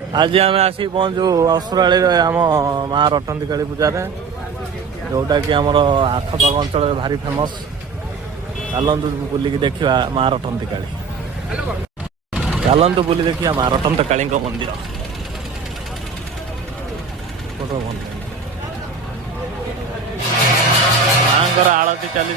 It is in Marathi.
आज आम आसी पहुँचू असुराली आम माँ रटंती काली पूजा जोटा कि आमर आखपाख अंचल भारी फेमस। चलतु बुलिकी देखा माँ रटंती काली। चलतु बुली देखिए माँ रटंती काली मंदिर। माँ आरती चली।